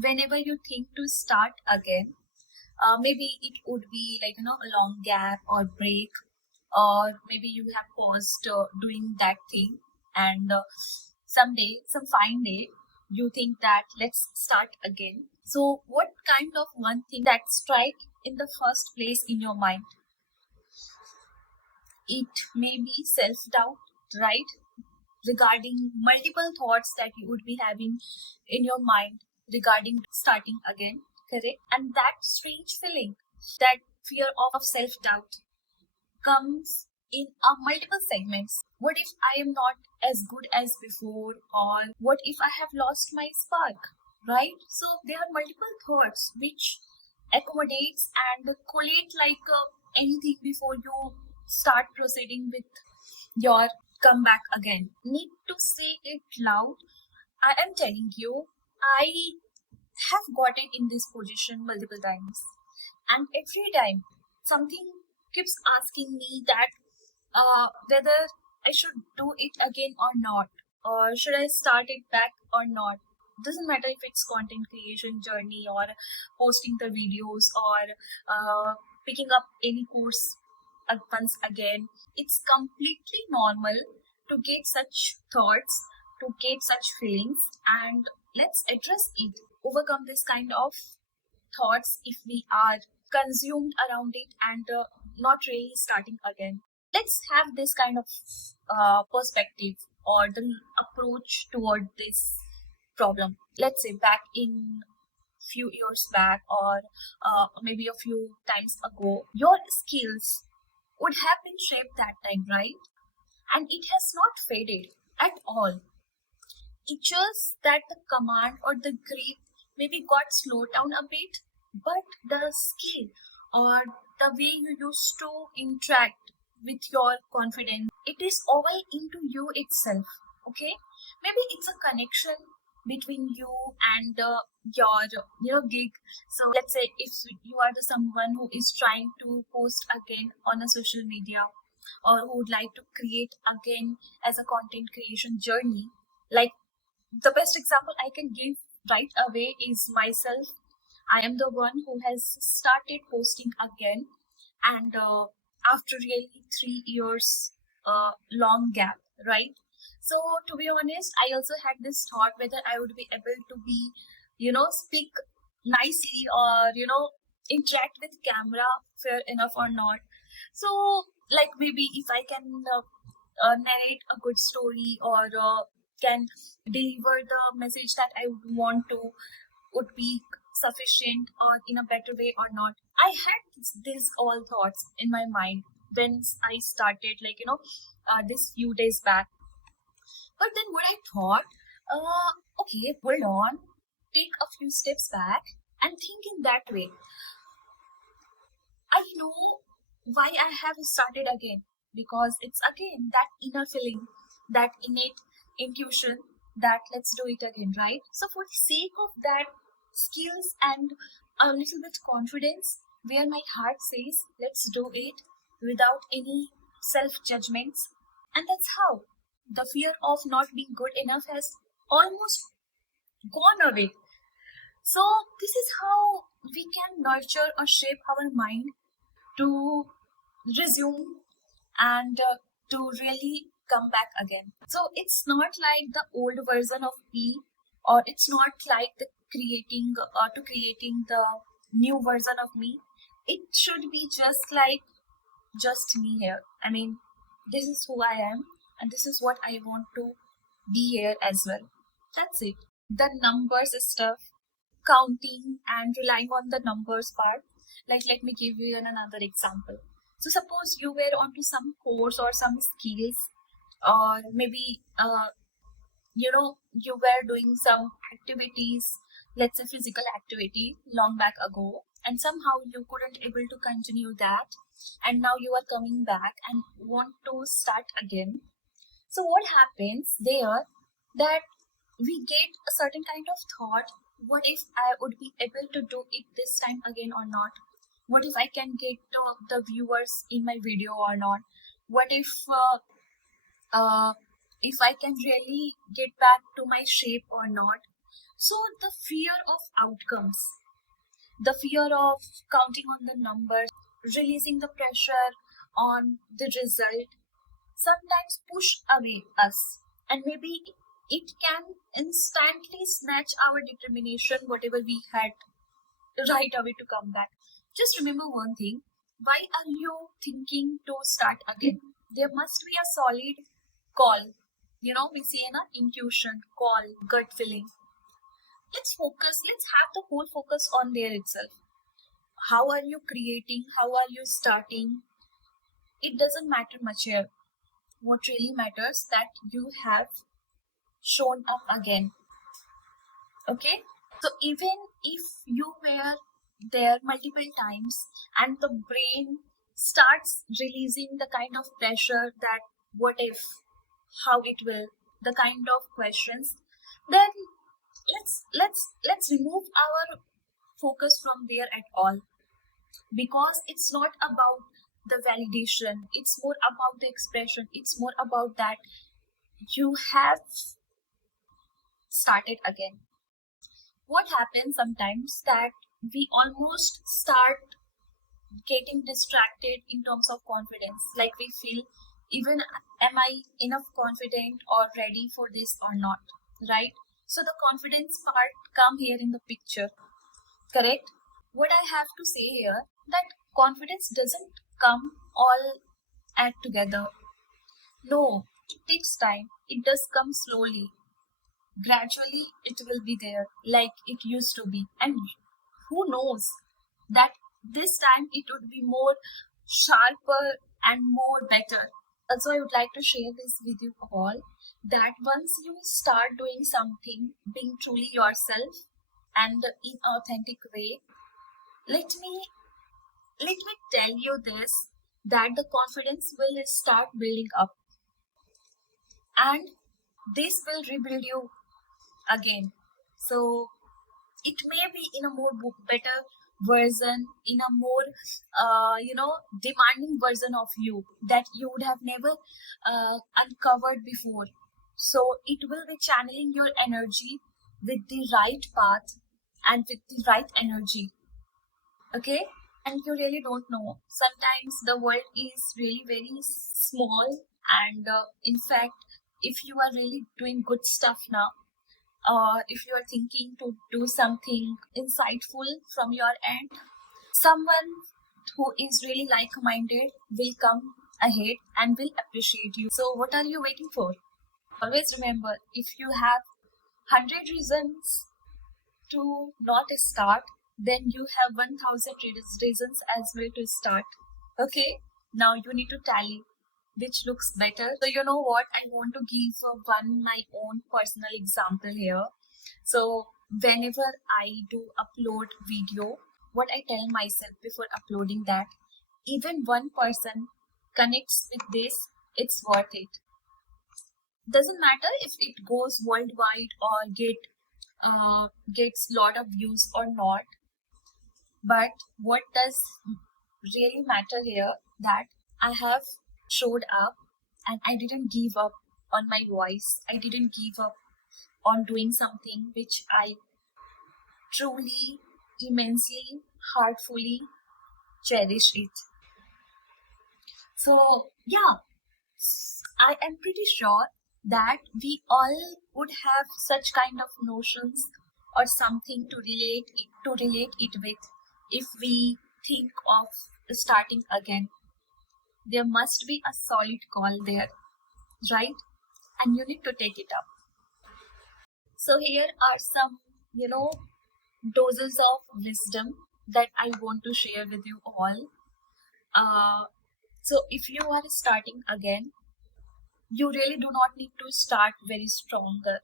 whenever you think to start again, maybe it would be like a long gap or break, or maybe you have paused doing that thing, and someday, some fine day, you think that let's start again. So what kind of one thing that strike in the first place in your mind? It may be self-doubt, right? Regarding multiple thoughts that you would be having in your mind regarding starting again, correct? And that strange feeling, that fear of self-doubt, comes in multiple segments. What if I am not as good as before, or what if I have lost my spark, right? So there are multiple thoughts which accommodates and collate like anything before you start proceeding with your comeback again. Need to say it loud. I am telling you, I have gotten in this position multiple times, and every time something keeps asking me that whether I should do it again or not, or should I start it back or not. Doesn't matter if it's content creation journey, or posting the videos, or picking up any course once again. It's completely normal to get such thoughts, to get such feelings, and let's address it. Overcome this kind of thoughts if we are consumed around it, and not really starting again. Let's have this kind of perspective or the approach toward this problem. Let's say back in few years back, or maybe a few times ago, your skills would have been shaped that time, right? And it has not faded at all. It's just that the command or the grip maybe got slowed down a bit, but the skill or the way you used to interact with your confidence, it is all into you itself. Okay, maybe it's a connection between you and your gig. So let's say if you are the someone who is trying to post again on a social media, or who would like to create again as a content creation journey, like the best example I can give right away is myself. I am the one who has started posting again, and after really 3 years long gap, right? So to be honest, I also had this thought whether I would be able to be, speak nicely, or interact with camera fair enough or not. So like maybe if I can narrate a good story, or can deliver the message that I would want to, would be sufficient or in a better way or not. I had these all thoughts in my mind when I started, like this few days back. But then what I thought, okay, hold on, take a few steps back and think in that way. I know why I have started again, because it's again that inner feeling, that innate intuition that let's do it again, right? So for the sake of that skills and a little bit confidence, where my heart says let's do it without any self judgments, and that's how the fear of not being good enough has almost gone away. So this is how we can nurture or shape our mind to resume, and to really come back again. So it's not like the old version of me, or it's not like the creating the new version of me. It should be just me here. I mean, this is who I am, and this is what I want to be here as well. That's it. The numbers stuff, counting and relying on the numbers part. Like, let me give you another example. So suppose you were onto some course or some skills, or maybe you were doing some activities, let's say physical activity long back ago, and somehow you couldn't able to continue that, and now you are coming back and want to start again. So what happens there, that we get a certain kind of thought, what if I would be able to do it this time again or not? What if I can get the viewers in my video or not? What uh, if I can really get back to my shape or not? So the fear of outcomes, the fear of counting on the numbers, releasing the pressure on the result sometimes push away us, and maybe it can instantly snatch our determination, whatever we had right away to come back. Just remember one thing: why are you thinking to start again? There must be a solid call. We say na intuition, call, gut feeling. Let's focus, let's have the whole focus on there itself. How are you creating? How are you starting? It doesn't matter much here. What really matters that you have shown up again. Okay? So even if you were there multiple times and the brain starts releasing the kind of pressure that what if, how it will, the kind of questions, then let's remove our focus from there at all, because it's not about the validation, it's more about the expression, it's more about that you have started again. What happens sometimes that we almost start getting distracted in terms of confidence, like we feel, even am I enough confident or ready for this or not, right? So the confidence part come here in the picture, correct? What I have to say here, that confidence doesn't come all at together. No, it takes time. It does come slowly. Gradually, it will be there like it used to be. And who knows that this time it would be more sharper and more better. Also, I would like to share this with you all, that once you start doing something, being truly yourself and in authentic way, let me tell you this, that the confidence will start building up, and this will rebuild you again. So it may be in a more better version, in a more demanding version of you that you would have never uncovered before. So it will be channeling your energy with the right path and with the right energy. Okay? And you really don't know. Sometimes the world is really very small, and in fact, if you are really doing good stuff now, if you are thinking to do something insightful from your end, someone who is really like-minded will come ahead and will appreciate you. So what are you waiting for? Always remember, if you have 100 reasons to not start, then you have 1000 reasons as well to start. Okay, now you need to tally which looks better. So you know what, I want to give one my own personal example here. So whenever I do upload video, what I tell myself before uploading, that even one person connects with this, it's worth it. Doesn't matter if it goes worldwide or gets lot of views or not, but what does really matter here, that I have showed up and I didn't give up on my voice. I didn't give up on doing something which I truly, immensely, heartfully cherish it. So yeah, I am pretty sure that we all would have such kind of notions or something to relate it with. If we think of starting again, there must be a solid call there, right? And you need to take it up. So here are some, doses of wisdom that I want to share with you all. So if you are starting again, you really do not need to start very stronger.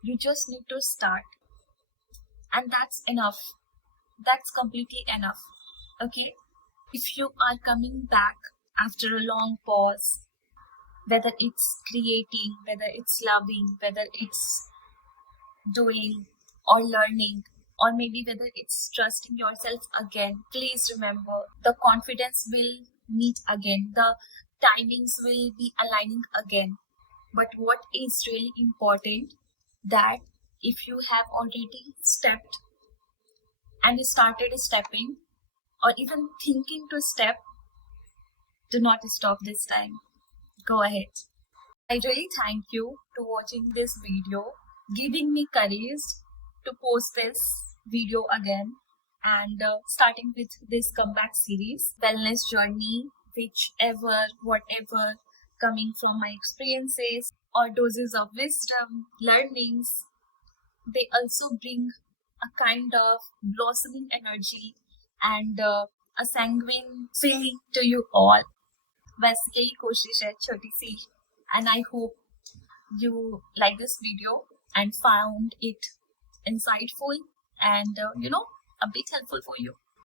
You just need to start, and that's enough. That's completely enough. Okay? If you are coming back after a long pause, whether it's creating, whether it's loving, whether it's doing or learning, or maybe whether it's trusting yourself again, please remember, the confidence will meet again, the timings will be aligning again. But what is really important, that if you have already stepped and started stepping or even thinking to step, do not stop this time. Go ahead. I really thank you to watching this video, giving me courage to post this video again and starting with this comeback series, wellness journey, whichever, whatever, coming from my experiences or doses of wisdom, learnings, they also bring a kind of blossoming energy and a sanguine feeling to you all. बस यही कोशिश है छोटी सी, and I hope you like this video and found it insightful and a bit helpful for you.